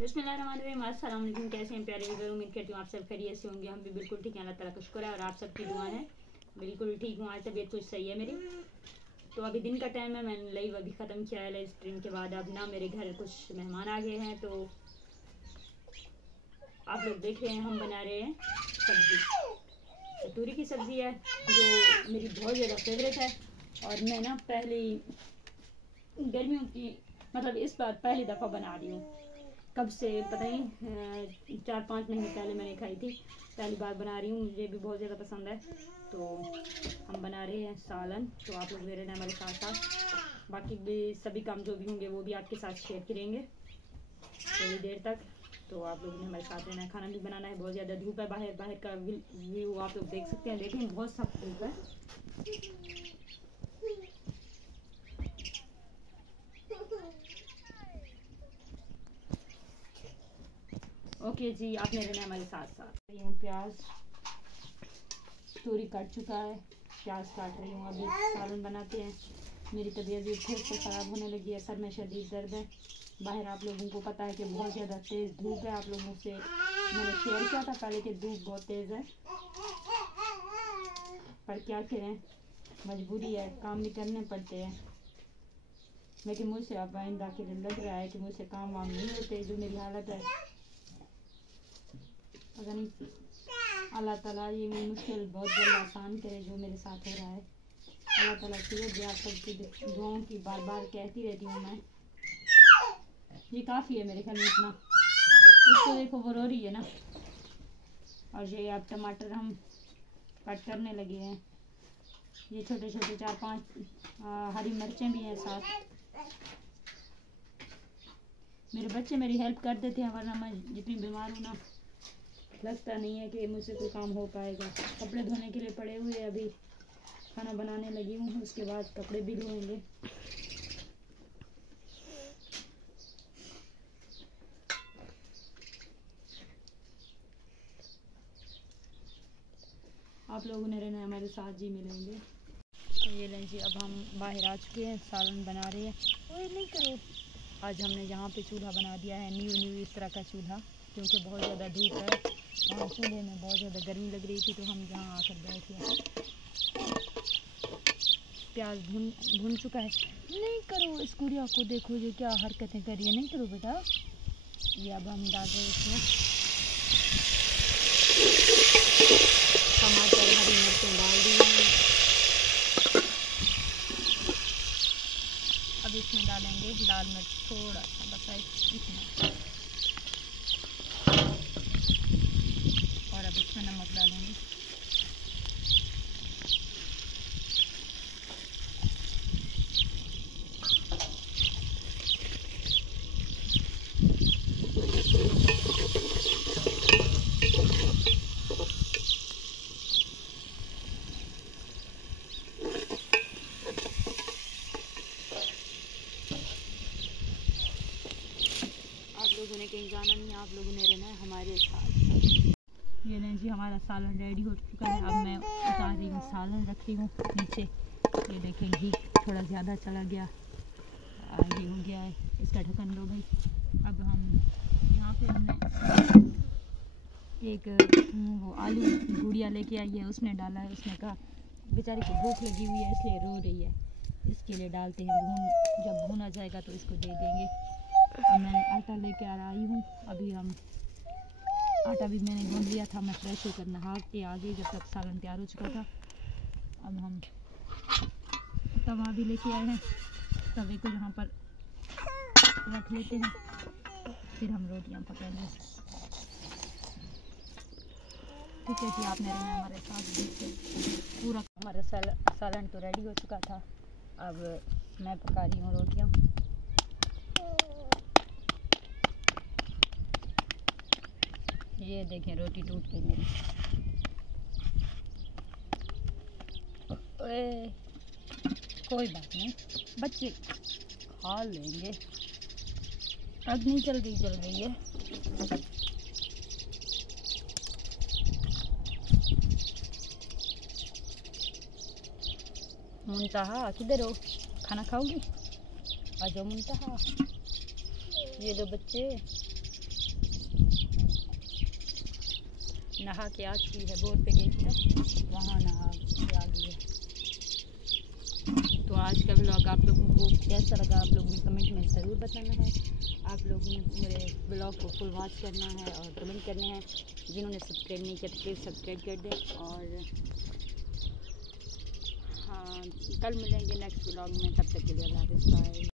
बिस्मिल्लाहिर्रहमानिर्रहीम। अस्सलाम वालेकुम। कैसे हैं प्यारे व्यूअर? उम्मीद करती हूँ आप सब खैरियत से होंगे। हम भी बिल्कुल ठीक हैं, अल्लाह ताला का शुक्र है और आप सबकी दुआ है। बिल्कुल ठीक हूँ, आज तबीयत कुछ सही है मेरी। तो अभी दिन का टाइम है, मैंने लाइव अभी ख़त्म किया है। लाइव स्ट्रीम के बाद अब ना मेरे घर कुछ मेहमान आ गए हैं, तो आप लोग देख रहे हैं हम बना रहे हैं सब्ज़ी। तूरी की सब्ज़ी है जो मेरी बहुत ज़्यादा फेवरेट है और मैं ना पहली गर्मियों की मतलब इस बार पहली दफ़ा बना रही हूँ। कब से पता नहीं 4-5 महीने पहले मैंने खाई थी, पहली बार बना रही हूँ। मुझे भी बहुत ज़्यादा पसंद है। तो हम बना रहे हैं सालन, तो आप लोग मेरे हमारे साथ साथ बाकी भी सभी काम जो भी होंगे वो भी आपके साथ शेयर करेंगे थोड़ी देर तक। तो आप लोगों ने हमारे साथ रहना है। खाना भी बनाना है, बहुत ज़्यादा धूप है बाहर। बाहर का व्यू आप लोग देख सकते हैं, देखें बहुत सख्त धूप है। ओके जी, आपने रहना है हमारे साथ साथ। प्याज तूरी कट चुका है, प्याज काट रही हूँ। अभी सालन बनाते हैं। मेरी तबीयत भी फिर से ख़राब होने लगी है, सर में शदीद दर्द है। बाहर आप लोगों को पता है कि बहुत ज़्यादा तेज़ धूप है। आप लोगों से मैंने शेयर किया था पहले कि धूप बहुत तेज़ है, पर क्या करें, मजबूरी है, काम भी करने पड़ते हैं। लेकिन मुझसे अब आइंदा के लिए लग रहा है कि मुझसे काम वाम नहीं होते। जो मेरी हालत है, पता नहीं अल्लाह ताला ये मेरी मुश्किल बहुत जल्द आसान करे जो मेरे साथ हो रहा है। अल्लाह ताला सेहत दे। आप सबकी दुआओं की बार बार कहती रहती हूँ मैं। ये काफ़ी है मेरे ख्याल में इतना। उसको देखो वो रो रही है ना। और ये अब टमाटर हम कट करने लगे हैं। ये छोटे छोटे 4-5 हरी मिर्चें भी हैं साथ। मेरे बच्चे मेरी हेल्प कर देते हैं, वरना मैं जितनी बीमार हूँ ना लगता नहीं है कि मुझसे कोई काम हो पाएगा। कपड़े धोने के लिए पड़े हुए, अभी खाना बनाने लगी हूँ, उसके बाद कपड़े भी धोएंगे। आप लोगों ने रहना हमारे साथ जी, मिलेंगे। तो ये लें जी, अब हम बाहर आ चुके हैं, सालन बना रहे हैं। ओए नहीं करो। आज हमने यहाँ पे चूल्हा बना दिया है, न्यू इस तरह का चूल्हा, क्योंकि बहुत ज़्यादा धूप है। वहाँ चूल्हे में बहुत ज़्यादा गर्मी लग रही थी, तो हम यहाँ आकर बैठ गए। प्याज भुन चुका है। नहीं करो, इस गुड़िया को देखो जो क्या हरकतें कर रही है। नहीं करो बेटा। ये अब हम डाल रहे हैं इसमें टमाटर, हरी मिर्चें डाल दी हैं। अब इसमें डालेंगे लाल मिर्च थोड़ा सा, बस इतना। और अब इसमें नमक डालेंगे। लोगों ने कहीं जाना नहीं है, आप लोगों ने रहना है हमारे साथ। ये नहीं जी, हमारा सालन रेडी हो चुका है। अब मैं उतार रही हूँ, सालन रख रही हूँ नीचे। ये देखें घी थोड़ा ज़्यादा चला गया, ये हो गया है। इसका ढक्कन लो भाई। अब हम यहाँ पे हमने एक वो आलू गुड़िया लेके आई है, उसने डाला है। उसने कहा बेचारी को भूख लगी हुई है इसलिए रो रही है, इसके लिए डालते हैं। जब भूना जाएगा तो इसको दे देंगे। मैं आटा लेके आ रही हूँ। अभी हम आटा भी मैंने गूंद लिया था, मैं फ्रेश होकर नहा के आ गई जब तक सालन तैयार हो चुका था। अब हम तवा भी लेके आए हैं, तवे को यहाँ पर रख लेते हैं, फिर हम रोटियाँ पकाएंगे। ठीक है जी, आपने रहना हमारे साथ। पूरा हमारा सालन तो रेडी हो चुका था। अब मैं पका रही हूँ रोटियाँ। ये देखें रोटी टूट गई मेरी। ओए कोई बात नहीं, बच्चे खा लेंगे। अग्नि जल गई है। मुंतहा किधर हो? खाना खाओगी? आ जाओ मुंतहा। ये लो बच्चे। नहा के आ चुकी है, बोर पे गई थी तब, वहाँ नहा के आ गई है। तो आज का ब्लॉग आप लोगों को कैसा लगा आप लोगों ने कमेंट में ज़रूर बताना है। आप लोगों ने मेरे ब्लॉग को फुल वॉच करना है और कमेंट करने हैं। जिन्होंने सब्सक्राइब नहीं किया तो प्लीज़ सब्सक्राइब कर दें। और हाँ, कल मिलेंगे नेक्स्ट ब्लॉग में, तब तक के लिए अल्लाह हाफ़िज़, बाय।